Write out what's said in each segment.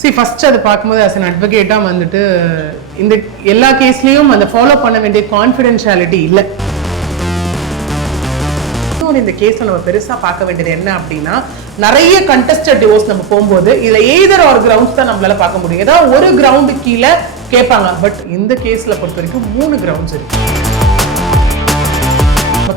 See, first அது பார்க்கும்போது as an advocate வந்துட்டு இந்த எல்லா கேஸ்லயும் அந்த ஃபாலோ பண்ண வேண்டிய கான்ஃபிடென்ஷியாலிட்டி இல்லை. இந்த கேஸ்ல நம்ம பெருசா பார்க்க வேண்டியது என்ன அப்படின்னா, நிறைய கண்டெஸ்டட் டிவோர்ஸ் நம்ம போகும்போது இதுல எய்தர் ஆர் கிரவுண்ட்ஸ் தான் நம்மளால பார்க்க முடியும். ஏதாவது ஒரு கிரவுண்டு கீழே கேட்பாங்க. பட் இந்த கேஸ்ல பொறுத்த வரைக்கும் 3 கிரவுண்ட்ஸ் இருக்கு.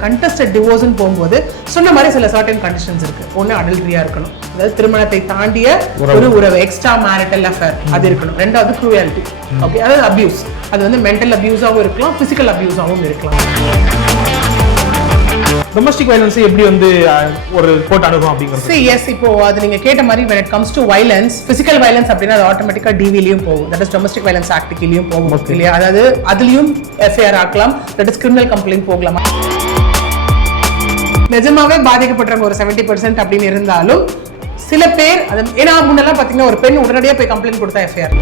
கண்டெஸ்டட் டிவோர்ஸ்னு போகும்போது சொன்ன மாதிரி சில சர்டன் கண்டிஷன்ஸ் இருக்கு. ஒன்னு அடல்ட்ரியா இருக்கணும், அதாவது திருமணத்தை தாண்டிய ஒரு உறவு, எக்ஸ்ட்ரா மேரிட்டல் அஃபேர் அது இருக்கணும். ரெண்டாவது க்ரூயாலிட்டி, ஓகே, அதாவது அபியூஸ். அது வந்து மென்டல் அபியூஸாகவும் இருக்கலாம், பிசிக்கல் அபியூஸாகவும் இருக்கலாம். டொமஸ்டிக் வயலன்ஸ் எப்படி வந்து ஒரு கோர்ட் அணுகும் அப்படிங்கிறது? எஸ், இப்போ அது நீங்க கேட்ட மாதிரி when it comes to violence, physical violence அப்படின்னா அது ஆட்டோமேட்டிக்கா டிவிலையும் போகும். That is domestic violence act கீழயும் போகும் இல்லையா? அதாவது அதுலயும் எஃப்ஐஆர் ஆக்கலாம், தட் இஸ் கிரிமினல் கம்ப்ளைண்ட் போகலாம். நிஜமாவே பாதிக்கப்பட்டவங்க ஒரு 70% அப்படின்னு இருந்தாலும் சில பேர் அது, ஏன்னா முன்னெல்லாம் பாத்தீங்கன்னா ஒரு பெண் உடனடியாக போய் கம்ப்ளைண்ட் கொடுத்தா எஃப்ஐஆர்.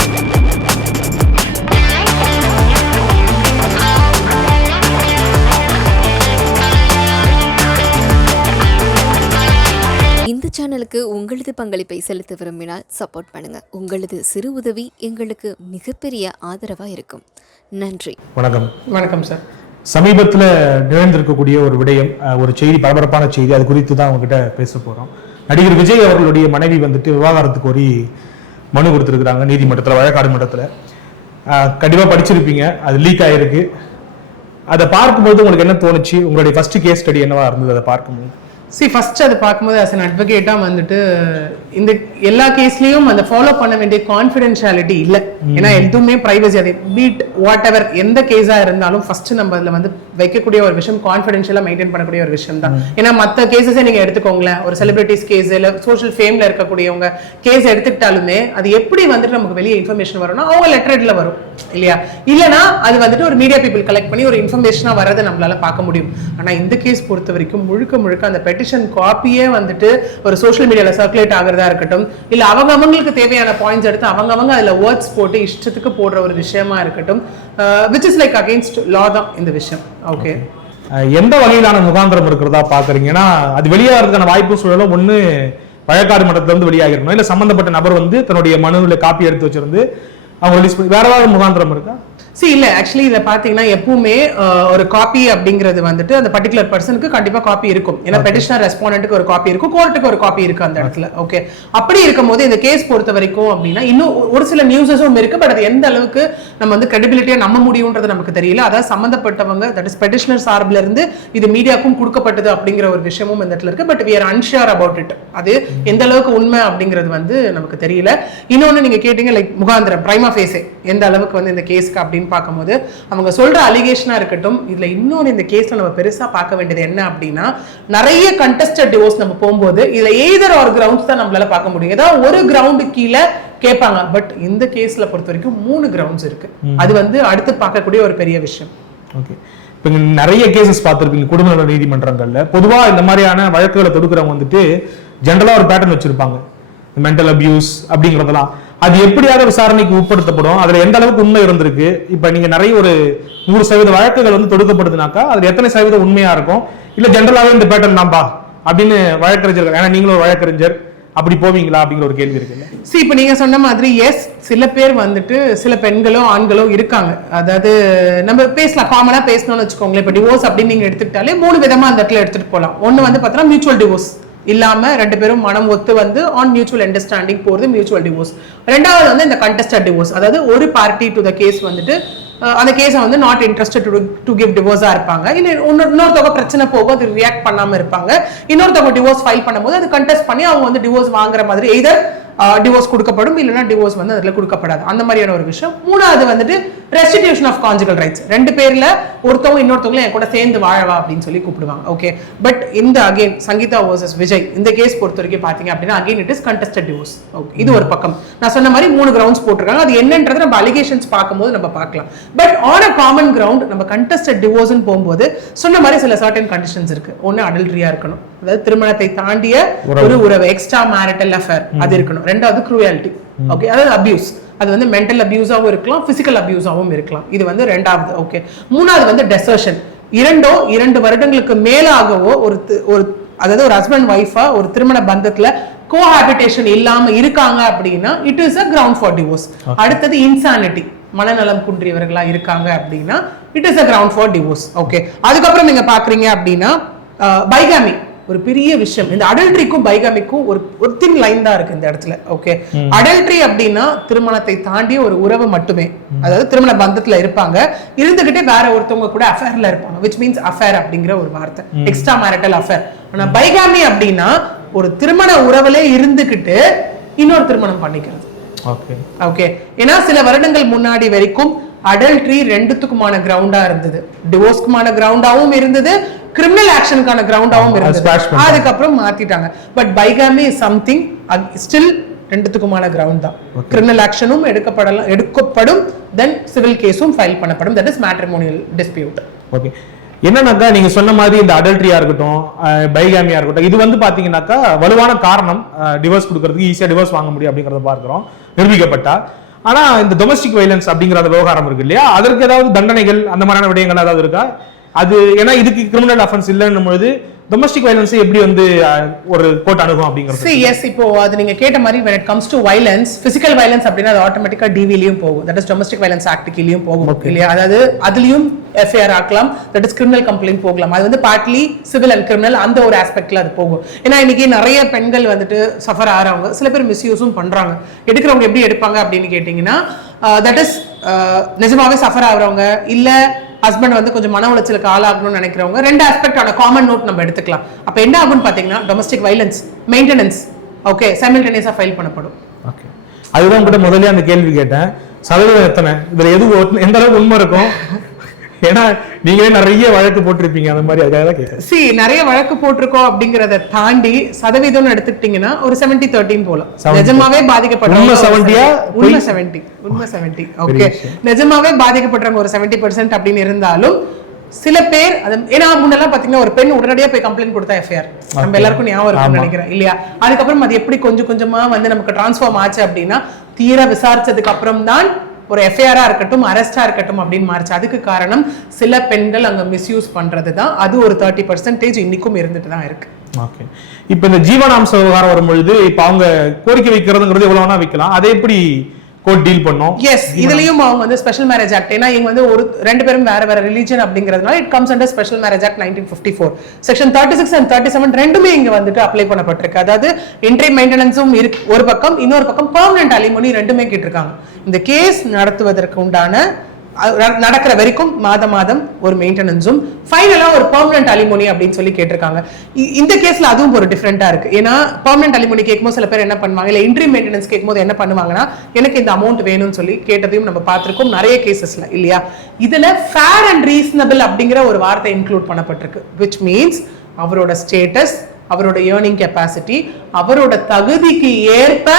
இந்த சேனலுக்கு உங்களது பங்களிப்பை செலுத்த விரும்பினால் சப்போர்ட் பண்ணுங்க. உங்களது சிறு உதவி எங்களுக்கு மிகப்பெரிய ஆதரவா இருக்கும். நன்றி. வணக்கம். வணக்கம் சார். சமீபத்தில் நிகழ்ந்திருக்கக்கூடிய ஒரு விடயம், ஒரு செய்தி, பரபரப்பான செய்தி, அது குறித்து தான் உங்ககிட்ட பேச போறோம். நடிகர் விஜய் அவர்களுடைய மனைவி வந்துட்டு விவாகரத்துக்கு ஒரு மனு கொடுத்துருக்குறாங்க நீதிமன்றத்தில், வழக்காடு மன்றத்தில். கண்டிப்பாக படிச்சிருப்பீங்க, அது லீக் ஆகிருக்கு. அதை பார்க்கும்போது உங்களுக்கு என்ன தோணுச்சு? உங்களுடைய ஃபர்ஸ்ட் கேஸ் ஸ்டடி என்னவா இருந்தது அதை பார்க்கும்போது? ஃபர்ஸ்ட் அது பார்க்கும்போது as an advocate வந்துட்டு இந்த எல்லா கேஸ்லயும் அந்த ஃபாலோ பண்ண வேண்டிய கான்ஃபிடென்ஷியாலிட்டி இல்லை. ஏன்னா எதுவுமே பிரைவசி, அது பீட் வாட் எவர் எந்த கேஸா இருந்தாலும் ஃபர்ஸ்ட் நம்ம அதுல வந்து வைக்கக்கூடிய ஒரு விஷயம் கான்ஃபிடென்ஷியலா மெயின்டைன் பண்ணக்கூடிய ஒரு விஷயம் தான். ஏன்னா மற்ற கேசஸே நீங்க எடுத்துக்கோங்களேன், ஒரு செலிபிரிட்டிஸ் கேஸ் இல்ல சோஷியல் ஃபேம்ல இருக்கக்கூடியவங்க கேஸ் எடுத்துக்கிட்டாலுமே அது எப்படி வந்துட்டு நமக்கு வெளியே இன்ஃபர்மேஷன் வரும்னா அவங்க லெட்டர்ல வரும் இல்லையா? இல்லைன்னா அது வந்துட்டு ஒரு மீடியா பீப்புள் கலெக்ட் பண்ணி ஒரு இன்ஃபர்மேஷனா வரதை நம்மளால பார்க்க முடியும். ஆனா இந்த கேஸ் பொறுத்த வரைக்கும் முழுக்க அந்த பெட்டிஷன் காப்பியே வந்துட்டு ஒரு சோஷியல் மீடியால சர்க்குலேட் ஆகிறதா இருக்கட்டும், இல்ல அவங்களுக்கு தேவையான பாயிண்ட்ஸ் எடுத்து அவங்க அதுல வேர்ட்ஸ் போட்டு இஷ்டத்துக்கு போடுற ஒரு விஷயமா இருக்கட்டும், which is like against law தான் இந்த விஷயம். ஓகே, எந்த வகையிலான முகாந்திரம் இருக்கிறதா பாக்குறீங்க? ஏன்னா அது வெளியாகிறதுக்கான வாய்ப்பு சூழலும் ஒண்ணு வழக்காடு மன்றத்துல இருந்து வெளியாகிருக்கணும், இல்ல சம்பந்தப்பட்ட நபர் வந்து தன்னுடைய மனுவில் காப்பி எடுத்து வச்சிருந்து அவங்க ரிலீஸ் பண்ணி, வேற ஏதாவது முகாந்திரம் இருக்கா? இல்ல ஆக்சுவலி இதை பாத்தீங்கன்னா எப்பவுமே ஒரு காப்பி அப்படிங்கிறது வந்துட்டு அந்த பர்டிகுலர் பர்சனுக்கு கண்டிப்பா காப்பி இருக்கும். ஏன்னா பெட்டிஷனர் ரெஸ்பாண்டன்ட்க்கு ஒரு காப்பி இருக்கும், கோர்ட்டுக்கு ஒரு காப்பி இருக்கு அந்த இடத்துல. ஓகே, அப்படி இருக்கும்போது இந்த கேஸ் பொறுத்த வரைக்கும் அப்படின்னா இன்னும் ஒரு சில நியூஸஸும் இருக்கு. பட் அது எந்த அளவுக்கு நம்ம வந்து கிரெடிபிலிட்டியா நம்ப முடியும்ன்றது நமக்கு தெரியல. அதாவது சம்பந்தப்பட்டவங்க, தட் இஸ் பெட்டிஷனர் சார்பில் இருந்து இது மீடியாவுக்கும் கொடுக்கப்பட்டது அப்படிங்கிற ஒரு விஷயமும் இந்த இடத்துல இருக்கு. But we are unsure about it. அது எந்த அளவுக்கு உண்மை அப்படிங்கிறது வந்து நமக்கு தெரியல. இன்னொன்னு நீங்க கேட்டீங்க லைக் முகாந்திரம், பிரைமா ஃபேஸே எந்த அளவுக்கு வந்து இந்த கேஸ்க்கு அப்படின்னு பார்க்கும்போது அவங்க சொல்ற அலிகேஷனா இருக்கட்டும். இதுல இன்னொன்னு இந்த கேஸ்ல நம்ம பெருசா பார்க்க வேண்டியது என்ன அப்படின்னா, நிறைய கண்டெஸ்டட் டிவோர்ஸ் நம்ம போகும்போது இதுல எய்தர் ஆர் கிரவுண்ட்ஸ் தான் நம்மளால பார்க்க முடியும். ஏதாவது ஒரு கிரவுண்டு கீழே கேட்பாங்க. பட் இந்த கேஸ்ல பொறுத்த வரைக்கும் 3 கிரவுண்ட்ஸ் இருக்கு. அது வந்து அடுத்து பார்க்கக்கூடிய ஒரு பெரிய விஷயம். ஓகே, இப்போ நிறைய கேசஸ் பார்த்துருப்பீங்க குடும்ப நல நீதிமன்றங்கள்ல. பொதுவா இந்த மாதிரியான வழக்குகளை தொடுக்கிறவங்க வந்துட்டு ஜென்ரலா ஒரு பேட்டர்ன் வச்சிருப்பாங்க, மென்டல் அபியூஸ் அப்படிங்கிறதெல்லாம். அது எப்படியாவது விசாரணைக்கு உட்படுத்தப்படும், அதுல எந்த அளவுக்கு உண்மை இருந்திருக்கு? இப்ப நீங்க நிறைய ஒரு 100% வழக்குகள் வந்து தொடுக்கப்படுதுனாக்கா அதுல எத்தனை சதவீதம் உண்மையா இருக்கும்? இல்ல ஜென்ரலாவே இந்த பேட்டர்ன் தான்பா அப்படின்னு வழக்கறிஞர்கள், ஏன்னா நீங்களும் ஒரு வழக்கறிஞர், அப்படி போவீங்களா அப்படிங்கிற ஒரு கேள்வி இருக்குல்ல? இப்ப நீங்க சொன்ன மாதிரி எஸ், சில பேர் வந்துட்டு சில பெண்களோ ஆண்களோ இருக்காங்க. அதாவது நம்ம பேசலாம், காமனா பேசணும்னு வச்சுக்கோங்களேன். இப்ப டிவோர்ஸ் அப்படின்னு நீங்க எடுத்துக்கிட்டாலே 3 விதமா அந்த இடத்துல எடுத்துட்டு போகலாம். ஒன்னு வந்து பார்த்தோம்னா மியூச்சுவல் டிவோர்ஸ் இல்லாம 2 பேரும் மனம் ஒத்து வந்து ஆன் மியூச்சுவல் அண்டர்ஸ்டாண்டிங் போறது மியூச்சுவல் டிவோர்ஸ். ரெண்டாவது வந்து இந்த கண்டெஸ்டட் டிவோர்ஸ், அதாவது ஒரு பார்ட்டி டு த கேஸ் வந்துட்டு அந்த கேஸை வந்து நாட் இன்ட்ரெஸ்டட் டு கிவ் டிவோர்ஸா இருப்பாங்க. இல்லை இன்னொருத்தவங்க பிரச்சனை போகும், அது ரியாக்ட் பண்ணாம இருப்பாங்க. இன்னொருத்தவங்க டிவோர்ஸ் ஃபைல் பண்ணும்போது அது கண்டெஸ்ட் பண்ணி அவங்க வந்து டிவோர்ஸ் வாங்குற மாதிரி எய்தர் டிவோர்ஸ் கொடுக்கப்படும், இல்லைன்னா டிவோர்ஸ் வந்து அதுல கொடுக்கப்படாது, அந்த மாதிரியான ஒரு விஷயம். மூணாவது வந்துட்டு ரெஸ்டிடியூஷன் ஆஃப் கான்ஜுகல் ரைட்ஸ். 2 பேர்ல ஒருத்தவங்க இன்னொருத்தவங்க என் கூட சேர்ந்து வாழவா அப்படின்னு சொல்லி கூப்பிடுவாங்க. ஓகே, பட் இந்த அகைன் சங்கீதா வர்சஸ் விஜய் இந்த கேஸ் பொறுத்த வரைக்கும் பாத்தீங்க அப்படின்னா again it is contested divorce. Okay, இது ஒரு பக்கம். நான் சொன்ன மாதிரி 3 கிரவுண்ட்ஸ் போட்டிருக்காங்க. அது என்னன்றது நம்ம அலிகேஷன்ஸ் பார்க்கும்போது நம்ம பார்க்கலாம். But on a common ground நம்ம கண்டெஸ்டட் டிவோர்ஸ்னு போகும்போது சொன்ன மாதிரி சில சர்டன் கண்டிஷன்ஸ் இருக்கு. ஒன்னு அடல்ட்ரியா இருக்கணும், அதாவது திருமணத்தை தாண்டிய ஒரு உறவு, எக்ஸ்ட்ரா மேரிட்டல் அஃபேர் அது இருக்கணும். ரெண்டாவது க்ரூயாலிட்டி, ஓகே, அதாவது அபியூஸ். அது வந்து மென்டல் அபியூஸாவும் இருக்கலாம், பிசிக்கல் அபியூஸாவும் இருக்கலாம். இது வந்து ரெண்டாவது. ஓகே, மூணாவது வந்து டெசர்ஷன். 2 வருடங்களுக்கு மேலாகவோ ஒரு அதாவது ஒரு ஹஸ்பண்ட் ஒய்ஃபா ஒரு திருமண பந்தத்துல கோஹாபிடேஷன் இல்லாம இருக்காங்க அப்படின்னா it is a ground for divorce. அடுத்தது இன்சானிட்டி, மனநலம் குன்றியவர்களா இருக்காங்க அப்படின்னா it is a ground for divorce. Okay, அதுக்கப்புறம் நீங்க பாக்குறீங்க அப்படின்னா பைகாமி ஒரு பெரிய விஷயம். இந்த அடல்ட்ரிக்கும் பைகாமிக்கும் ஒரு தின் லைன் தான் இருக்கு இந்த இடத்துல. ஓகே, அடல்ட்ரி அப்படின்னா திருமணத்தை தாண்டி ஒரு உறவு மட்டுமே, அதாவது திருமண பந்தத்துல இருப்பாங்க, இருந்துகிட்டே வேற ஒருத்தவங்க கூட அஃபேர்ல இருப்பாங்க, விச் மீன்ஸ் அஃபேர் அப்படிங்கிற ஒரு வார்த்தை, எக்ஸ்ட்ரா மேரிட்டல் அஃபேர். ஆனா பைகாமி அப்படின்னா ஒரு திருமண உறவுல இருந்துகிட்டு இன்னொரு திருமணம் பண்ணிக்கிறது. ஓகே, ஏன்னா சில வருடங்கள் முன்னாடி வரைக்கும் அடல்ட்ரி ரெண்டுத்துக்குமான கிரவுண்டா இருந்தது, டிவோர்ஸ்க்குமான கிரவுண்டாவும் இருந்தது, கிரிமினல் ஆக்ஷனுக்கான கிரவுண்டாவும் இருந்தது. அதுக்கப்புறம் மாத்திட்டாங்க. But bigamy is something still ரெண்டுத்துக்குமான கிரவுண்ட் தான். கிரிமினல் ஆக்ஷனும் எடுக்கப்படும், தென் சிவில் கேஸும் ஃபைல் பண்ணப்படும். That is matrimonial dispute. Okay, என்னன்னாக்கா நீங்க சொன்ன மாதிரி இந்த அடல்ட்ரியா இருக்கட்டும், பைகாமியா இருக்கட்டும், இது வந்து பாத்தீங்கன்னாக்கா வலுவான காரணம் டிவோர்ஸ் கொடுக்கறதுக்கு, ஈஸியா டிவோர்ஸ் வாங்க முடியும் அப்படிங்கறத பார்க்கிறோம் நிரூபிக்கப்பட்டா. ஆனா இந்த டொமஸ்டிக் வைலன்ஸ் அப்படிங்கிற அந்த விவகாரம் இருக்கு இல்லையா, அதற்கு ஏதாவது தண்டனைகள் அந்த மாதிரியான விடயங்கள் ஏதாவது இருக்கா? அது ஏன்னா இதுக்கு கிரிமினல் அஃபென்ஸ் இல்லைன்னும் பொழுது டொமஸ்டிக் வயலன்ஸ் எப்படி வந்து ஒரு கோர்ட் அணுகும் அப்படிங்கிறது? எஸ், இப்போ அது நீங்க கேட்ட மாதிரி when it comes to violence, physical violence அப்படினா அது ஆட்டோமேட்டிக்கா டிவிலயும் போகும், that is domestic violence act கீழயும் போகும் இல்லையா. அதாவது அதுலயும் எஃப்ஐஆர் ஆக்கலாம், தட் இஸ் கிரிமினல் கம்ப்ளைண்ட் போகலாம். அது வந்து பார்ட்லி சிவில் அண்ட் கிரிமினல் அந்த ஒரு ஆஸ்பெக்ட்ல அது போகும். ஏன்னா இன்னைக்கு நிறைய பெண்கள் வந்துட்டு சஃபர் ஆறவங்க, சில பேர் மிஸ்யூஸும் பண்றாங்க. எடுக்கிறவங்க எப்படி எடுப்பாங்க அப்படின்னு கேட்டீங்கன்னா, தட் இஸ் நிஜமாவே சஃபர் ஆகுறவங்க, இல்ல ஹஸ்பண்ட் வந்து கொஞ்சம் மன உளைச்சலுக்கு ஆளாகணும்னு நினைக்கிறவங்க, ரெண்டு ஆஸ்பெக்டான காமன் நோட் நம்ம எடுத்துக்கலாம். அப்ப என்ன ஆகும்னு பாத்தீங்கன்னா, டொமஸ்டிக் வயலன்ஸ் மெயின்டெனன்ஸ் ஓகே சைமல்டேனியஸா ஃபைல் பண்ணப்படும். ஓகே, அதுதான் கூட முதல்ல அந்த கேள்வி கேட்டேன், சதவீதம் எத்தனை, இதுல எது எந்த அளவுக்கு உண்மை இருக்கும்? ஏன்னா நீங்களே நிறைய வழக்கு போட்டிருப்பீங்க அந்த மாதிரி, அதுக்காக தான் கேட்குறேன். நிறைய வழக்கு போட்டிருக்கோம் அப்படிங்கறத தாண்டி சதவீதம் எடுத்துக்கிட்டீங்கன்னா ஒரு 70-13 போலாம். நிஜமாவே பாதிக்கப்படுறவங்க 70 ஓகே, நிஜமாவே பாதிக்கப்படுறவங்க ஒரு 70% அப்படின்னு இருந்தாலும் சில பேர் ஏன்னா முன்னெல்லாம் பாத்தீங்கன்னா ஒரு பெண் உடனடியா போய் கம்ப்ளைண்ட் கொடுத்தா எஃப்ஐஆர், நம்ம எல்லாருக்கும் ஞாபகம் இருக்கும்னு நினைக்கிறேன் இல்லையா. அதுக்கப்புறம் அது எப்படி கொஞ்சம் கொஞ்சமா வந்து நமக்கு டிரான்ஸ்ஃபார்ம் ஆச்சு அப்படின்னா, தீர விசாரிச்சதுக்கு அப்புறம் தான் ஒரு எஃப்ஐஆரா இருக்கட்டும், அரெஸ்டா இருக்கட்டும் அப்படின்னு மாறிச்சு. அதுக்கு காரணம் சில பெண்கள் அங்க மிஸ்யூஸ் பண்றது தான். அது ஒரு 30% இன்னைக்கும் இருந்துட்டு தான் இருக்கு. ஓகே, இப்ப இந்த ஜீவனாம்ச விவகாரம் வரும்பொழுது இப்ப அவங்க கோரிக்கை வைக்கிறதுங்கிறது எவ்வளவு வேணா வைக்கலாம், அதை எப்படி கோர்ட் டீல் பண்ணும்? எஸ், இதுலயும் அவங்க வந்து ஸ்பெஷல் மேரேஜ் ஆக்ட், ஏன்னா இவங்க வந்து ஒரு ரெண்டு பேரும் வேற வேற ரிலிஜன் அப்படிங்கிறதுனால it comes under special marriage act 1954 section 36 and 37 ரெண்டுமே இங்க வந்துட்டு அப்ளை பண்ணப்பட்டிருக்கு. அதாவது இன்ட்ரி மெயின்டெனன்ஸும் ஒரு பக்கம், இன்னொரு பக்கம் பெர்மனன்ட் அலிமோனி ரெண்டுமே கேட்டிருக்காங்க. இந்த கேஸ் நடத்துவதற்கு உண்டான நடக்கிற வரைக்கும் மாதம் ஒரு மெயின்டெனன்ஸும் ஃபைனலா ஒரு பெர்மனன்ட் அலிமோனி அப்படின்னு சொல்லி கேட்டிருக்காங்க. இந்த கேஸ்ல அதுவும் ஒரு டிஃபரெண்டா இருக்கு. ஏன்னா பெர்மனன்ட் அலிமோனி கேட்கும்போது சில பேர் என்ன பண்ணுவாங்க, இல்ல இன்ட்ரி மெயின்டெனன்ஸ் கேட்கும்போது என்ன பண்ணுவாங்கன்னா, எனக்கு இந்த அமௌண்ட் வேணும்னு சொல்லி கேட்டதையும் நம்ம பார்த்திருக்கோம் நிறைய கேசஸ்ல இல்லையா. இதுல ஃபேர் அண்ட் ரீசனபிள் அப்படிங்கிற ஒரு வார்த்தை இன்க்ளூட் பண்ணப்பட்டிருக்கு, விச் மீன்ஸ் அவரோட ஸ்டேட்டஸ், அவரோட ஏர்னிங் கெப்பாசிட்டி, அவரோட தகுதிக்கு ஏற்ப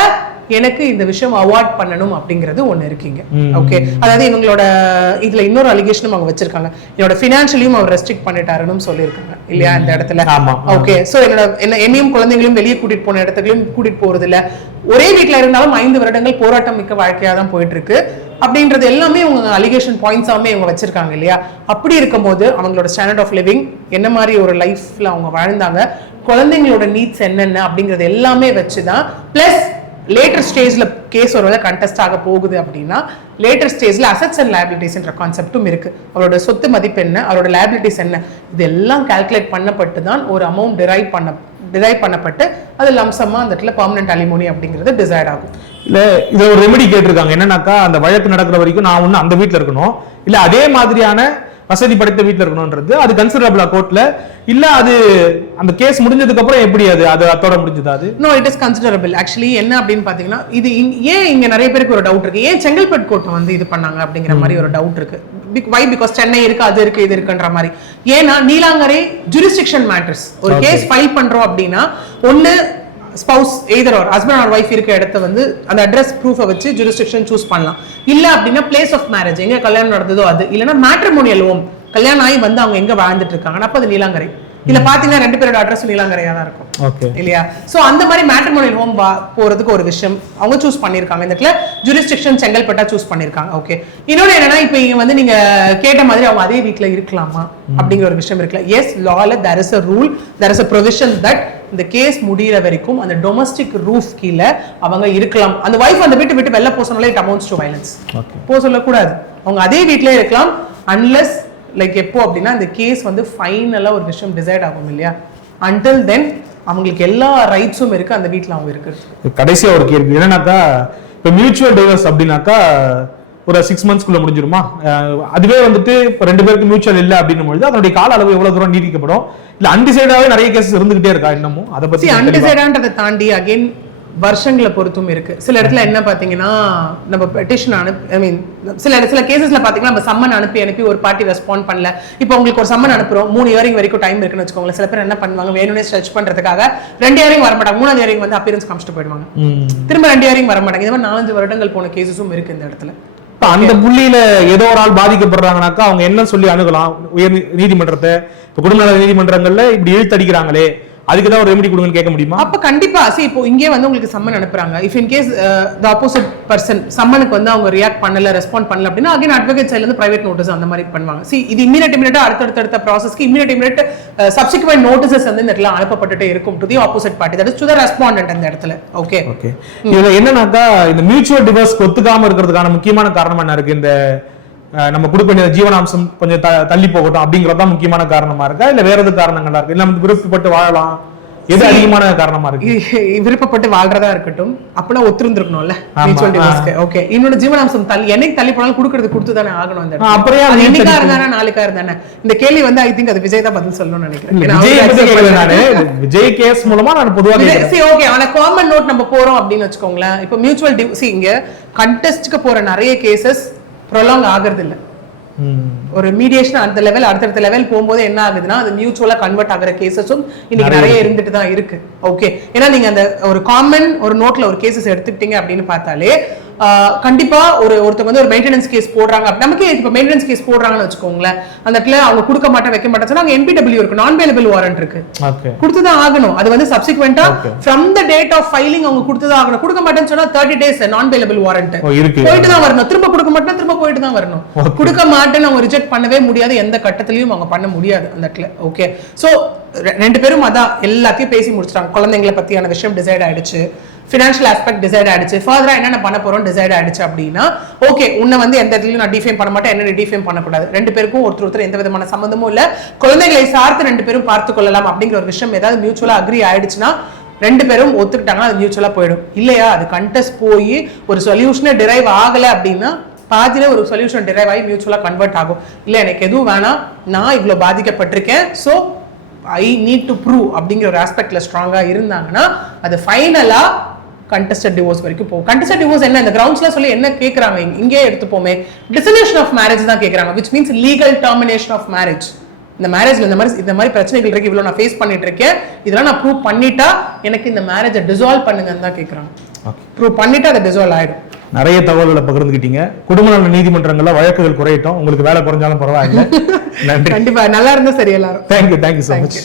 எனக்கு இந்த விஷயம் அவார்ட் பண்ணணும் அப்படிங்கிறது ஒண்ணு இருக்கீங்க. ஓகே, அதாவது இவங்களோட இதுல இன்னொரு அலிகேஷனும் அவங்க வச்சிருக்காங்க, என்னோட பினான்சியலியும் அவர் ரெஸ்ட்ரிக்ட் பண்ணிட்டாருன்னு சொல்லியிருக்காங்க இல்லையா இந்த இடத்துல. ஓகே, சோ என்னையும் குழந்தைகளையும் வெளியே கூட்டிட்டு போன இடத்துலையும் கூட்டிட்டு போறது இல்ல, ஒரே வீட்டுல இருந்தாலும் 5 வருடங்கள் போராட்டம் மிக்க வாழ்க்கையா தான் போயிட்டு இருக்கு அப்படின்றது எல்லாமே உங்க அலிகேஷன் பாயிண்ட்ஸாமே இவங்க வச்சிருக்காங்க இல்லையா. அப்படி இருக்கும்போது அவங்களோட ஸ்டாண்டர்ட் ஆஃப் லிவிங் என்ன மாதிரி ஒரு லைஃப்ல அவங்க வாழ்ந்தாங்க, குழந்தைங்களோட நீட்ஸ் என்னென்ன அப்படிங்கறது எல்லாமே வச்சுதான், பிளஸ் லேட்டர் ஸ்டேஜ்ல கேஸ் ஒருவேளை கண்டெஸ்ட் ஆக போகுது அப்படின்னா லேட்டர் ஸ்டேஜ்ல அசெட்ஸ் அண்ட் லைபிலிட்டிஸ் என்ற கான்செப்டும் இருக்கு. அவரோட சொத்து மதிப்பு என்ன, அவரோட லைபிலிட்டிஸ் என்ன, இதெல்லாம் கால்குலேட் பண்ணப்பட்டு தான் ஒரு அமௌண்ட் டிரைவ் பண்ணப்பட்டு அது லம்சமா அந்த இடத்துல பெர்மனன்ட் அலிமோனி அப்படிங்கிறது டிசைட் ஆகும். இல்ல இத ஒரு ரெமெடி கேட்டிருக்காங்க, என்னன்னாக்கா அந்த வழக்கு நடக்கிற வரைக்கும் நான் ஒண்ணு அந்த வீட்டுல இருக்கணும், இல்ல அதே மாதிரியான வசதி படைத்த வீட்டுல இருக்கணும்ன்றது அது கன்சிடரபிளா கோர்ட்ல, இல்ல அது அந்த கேஸ் முடிஞ்சதுக்கு அப்புறம் எப்படி அது அதோட முடிஞ்சதா? அது no, it is considerable. Actually என்ன அப்படின்னு பாத்தீங்கன்னா, இது ஏன் இங்க நிறைய பேருக்கு ஒரு டவுட் இருக்கு, ஏன் செங்கல்பட்டு கோர்ட் வந்து இது பண்ணாங்க அப்படிங்கிற மாதிரி ஒரு டவுட் இருக்கு. வை பிகாஸ் சென்னை இருக்கு, அது இருக்கு, இது இருக்குன்ற மாதிரி. ஏன்னா நீலாங்கரை ஜூரிஸ்டிக்ஷன் மேட்டர்ஸ், ஒரு கேஸ் ஃபைல் பண்றோம் அப்படின்னா ஒன்னு spouse either or husband or wife இருக்க இடத்த வந்து அந்த அட்ரஸ் ப்ரூஃபை வச்சு ஜூரிஸ்டிக்ஷன் சூஸ் பண்ணலாம். இல்ல அப்படின்னா பிளேஸ் ஆஃப் மேரேஜ் எங்க கல்யாணம் நடந்ததோ அது, இல்லைன்னா மேட்ரிமோனியல் ஹோம் கல்யாணம் ஆகி வந்து அவங்க எங்க வாழ்ந்துட்டு இருக்காங்க, அப்ப அது நீலாங்கரை. இதுல பாத்தீங்கன்னா 2 பேரோட அட்ரஸ் நீலாங்கரையா தான் இருக்கும். ஓகே இல்லையா? சோ அந்த மாதிரி மேட்ரிமோனியல் ஹோம் போறதுக்கு ஒரு விஷயம் அவங்க சூஸ் பண்ணிருக்காங்க. இந்த இடத்துல ஜூரிஸ்டிக்ஷன் செங்கல்பட்டா சூஸ் பண்ணிருக்காங்க. ஓகே, இன்னொன்னு என்னன்னா இப்போ இங்க வந்து நீங்க கேட்ட மாதிரி அவங்க அதே வீட்ல இருக்கலாமா அப்படிங்கிற ஒரு விஷயம் இருக்குல்ல. எஸ், லால there is a rule, there is a provision that இந்த கேஸ் முடிகிற வரைக்கும் அந்த டொமஸ்டிக் ரூஃப் கீழே அவங்க இருக்கலாம். அந்த வைஃப் அந்த வீட்டு விட்டு வெளில போக சொன்னாலே இட் அமௌண்ட்ஸ் டு வயலன்ஸ். போக சொல்லக்கூடாது, அவங்க அதே வீட்டிலே இருக்கலாம். அன்லெஸ் லைக் எப்போ அப்படின்னா இந்த கேஸ் வந்து ஃபைனலா ஒரு விஷயம் டிசைட் ஆகும் இல்லையா, அன்டில் தென் அவங்களுக்கு எல்லா ரைட்ஸும் இருக்கு அந்த வீட்டில் அவங்க இருக்கு. கடைசியா ஒரு கேள்வி என்னன்னாக்கா, இப்போ மியூச்சுவல் டிவோர்ஸ் அப்படின்னாக்கா ஒரு 6 monthsக்குள்ள முடிஞ்சிருமா? அதுவே வந்துட்டு இப்போ 2 பேருக்கு மியூச்சுவல் இல்லை அப்படின்னும் பொழுது அதனுடைய கால அளவு எவ்வளவு தூரம் நீடிக்கப்படும்? இல்ல அன்டிசைடாவே நிறைய கேசஸ் இருந்துகிட்டே இருக்கா இன்னமும்? அதை பத்தி அன்டிசைடான்றதை தாண்டி அகைன் வருஷங்களை பொறுத்தும் இருக்கு. சில இடத்துல என்ன பாத்தீங்கன்னா நம்ம பெட்டிஷன் ஐ மீன் சில கேசஸ்ல பாத்தீங்கன்னா நம்ம சம்மன் அனுப்பி ஒரு பார்ட்டி ரெஸ்பாண்ட் பண்ணல. இப்போ உங்களுக்கு ஒரு சம்மன் அனுப்புறோம், 3 இயரிங் வரைக்கும் டைம் இருக்குன்னு வச்சுக்கோங்களேன். சில பேர் என்ன பண்ணுவாங்க, வேணும்னே ஸ்ட்ரெச் பண்றதுக்காக 2 இயரிங் வர மாட்டாங்க, 3ஆவது இயரிங் வந்து அப்பியரன்ஸ் காமிச்சிட்டு போயிடுவாங்க, திரும்ப 2 இயரிங் வர மாட்டாங்க. இந்த மாதிரி 4-5 வருடங்கள் போன கேசஸும் இருக்கு இந்த இடத்துல. அந்த புள்ளியில ஏதோ ஒரு ஆள் பாதிக்கப்படுறாங்கனாக்கா அவங்க என்ன சொல்லி அணுகலாம் உயர் நீதிமன்றத்தை? இப்ப குடும்ப நல நீதிமன்றங்கள்ல இப்படி இழுத்தடிக்கிறாங்களே, அதுக்கு தான் ஒரு ரெமெடி கொடுங்கன்னு கேட்க முடியுமா? அப்ப கண்டிப்பா இப்போ இங்கே வந்து உங்களுக்கு சம்மன் அனுப்புறாங்க. If in case the opposite person சம்மனுக்கு வந்து அவங்க ரியாக்ட் பண்ணல, ரெஸ்பாண்ட் பண்ணல அப்படின்னா அகைன் அட்வொகேட் சைடுல இருந்து பிரைவேட் நோட்டீஸ் அந்த மாதிரி பண்ணுவாங்க. இது இமிடியேட்டா அடுத்த ப்ராசஸ்க்கு இமிடியேட் சப்சிக்வெண்ட் நோட்டீசஸ் வந்து இந்த இடத்துல அனுப்பப்பட்டுட்டே இருக்கும் to the opposite party, that is to the respondent அந்த இடத்துல. Okay okay. இதுல என்னன்னாக்கா இந்த மியூச்சுவல் டிவோர்ஸ் ஒத்துக்காம இருக்கிறதுக்கான முக்கியமான காரணம் என்ன இருக்கு? இந்த நம்ம கொடுக்க வேண்டிய ஜீவனாம்சம் கொஞ்சம் தள்ளி போகட்டும் அப்படிங்கறதுதான் முக்கியமான காரணமா இருக்கா, இல்ல வேற எது காரணங்களா இருக்கு? இல்ல நம்ம விருப்பப்பட்டு வாழலாம், எது அதிகமான காரணமா இருக்கு? விருப்பப்பட்டு வாழ்றதா இருக்கட்டும், அப்பனா ஒத்துருந்துருக்கணும்ல மியூச்சுவல் டிவோர்ஸ்க்கு. ஓகே, இன்னொரு ஜீவனாம்சம் என்னைக்கு தள்ளி போனாலும் கொடுத்து தானே ஆகணும். அந்த அப்படியே இன்னைக்கா இருந்தானே நாளைக்கா இருந்தானே இந்த கேள்வி வந்து ஐ திங்க் அது விஜய் தான் பதில் சொல்லணும்னு நினைக்கிறேன். விஜய் கேஸ் மூலமா நான் பொதுவாக ஓகே ஆனா காமன் நோட் நம்ம போறோம் அப்படின்னு வச்சுக்கோங்களேன். இப்போ மியூச்சுவல் இங்க கண்டெஸ்ட்க்கு போற நிறைய கேசஸ் ப்ரொலாங் ஆகிறது இல்ல. ஒரு மீடியேஷன் அந்த லெவல் அடுத்த லெவல் போகும்போது என்ன ஆகுதுன்னா அது மியூச்சுவலா கன்வெர்ட் ஆகிற கேசஸும் இன்னைக்கு நிறைய இருந்துட்டு தான் இருக்கு. ஓகே, ஏன்னா நீங்க அந்த ஒரு காமன் ஒரு நோட்ல ஒரு கேசஸ் எடுத்துக்கிட்டீங்க அப்படின்னு பார்த்தாலே கண்டிப்பா ஒருத்தவங்க வந்து ஒரு மெயின்டெனன்ஸ் கேஸ் போடுறாங்க. நமக்கே இப்போ மெயின்டெனன்ஸ் கேஸ் போடுறாங்கன்னு வச்சுக்கோங்களேன், அந்த இடத்துல அவங்க கொடுக்க மாட்டேன் வைக்க மாட்டேன் அங்க NPW இருக்கு, நான் பேலபிள் வாரண்ட் இருக்கு, கொடுத்துதான் ஆகணும். அது வந்து சப்சிக்வெண்டா from the date of filing அவங்க கொடுத்துதான் ஆகணும். கொடுக்க மாட்டேன்னு சொன்னா 30 days நான் பேலபிள் வாரண்ட் போயிட்டு தான் வரணும். திரும்ப கொடுக்க மாட்டேன் திரும்ப போயிட்டு தான் வரணும். கொடுக்க மாட்டேன்னு அவங்க ரிஜெக்ட் பண்ணவே முடியாது, எந்த கட்டத்திலையும் அவங்க பண்ண முடியாது அந்த இடத்துல. ஓகே, சோ 2 பேரும் அதான் எல்லாத்தையும் பேசி முடிச்சிட்டாங்க. குழந்தைங்களை பத்தியான விஷயம் டிசைட் ஆயிடுச்சு, ஃபினான்ஷியல் ஆஸ்பெக்ட் டிசைட் ஆயிடுச்சு, ஃபர்தரா என்ன பண்ண போறோம் டிசைட் ஆயிடுச்சு அப்படின்னா ஓகே, உன்னை வந்து எந்த இடத்துலயும் நான் டிஃபேம் பண்ண மாட்டேன், என்ன டிஃபேம் பண்ணக்கூடாது, 2 பேருக்கும் ஒருத்தர் எந்த விதமான சம்பந்தமும் இல்ல, குழந்தைகளை சார்த்து 2 பேரும் பார்த்து கொள்ளலாம் அப்படிங்கிற ஒரு விஷயம் ஏதாவது மியூச்சுவலா அக்ரி ஆயிடுச்சுன்னா 2 பேரும் ஒத்துக்கிட்டாங்கன்னா அது மியூச்சுவலா போயிடும். இல்லையா அது கண்டெஸ்ட் போய் ஒரு சொல்யூஷனே டிரைவ் ஆகல அப்படின்னா பாதியில ஒரு சொல்யூஷன் டிரைவ் ஆகி மியூச்சுவலா கன்வெர்ட் ஆகும். இல்ல எனக்கு எதுவும் வேணாம், நான் இவ்வளவு பாதிக்கப்பட்டிருக்கேன், so I need to prove அப்படிங்கிற ஒரு ஆஸ்பெக்ட்ல ஸ்ட்ராங்கா இருந்தாங்கன்னா அது ஃபைனலா கண்டெஸ்டட் டிவோர்ஸ் வரைக்கும் போகும். கண்டெஸ்டட் டிவோர்ஸ் என்ன இந்த கிரவுண்ட்ஸ்ல சொல்லி என்ன கேக்குறாங்க, இங்கே எடுத்துப்போமே டிசல்யூஷன் ஆஃப் மேரேஜ் தான் கேக்குறாங்க, which means legal termination of marriage. இந்த மேரேஜ்ல இந்த மாதிரி பிரச்சனைகள் இருக்கு, இவ்வளவு நான் ஃபேஸ் பண்ணிட்டு இருக்கேன், இதெல்லாம் நான் ப்ரூவ் பண்ணிட்டா எனக்கு இந்த மேரேஜை டிசால்வ் பண்ணுங்கன்னு தான் கேக்குறாங்க. ப்ரூவ் பண்ணிட்டா அது டிசால்வ் ஆயிடும். நிறைய தகவல்களை பகிர்ந்துக்கிட்டீங்க. குடும்ப நல நீதிமன்றங்கள்ல வழக்குகள் குறையட்டும், உங்களுக்கு வேலை குறைஞ்சாலும் பரவாயில்லை. கண்டிப்பா நல்லா இருந்தா சரி எல்லாரும். Thank you so much.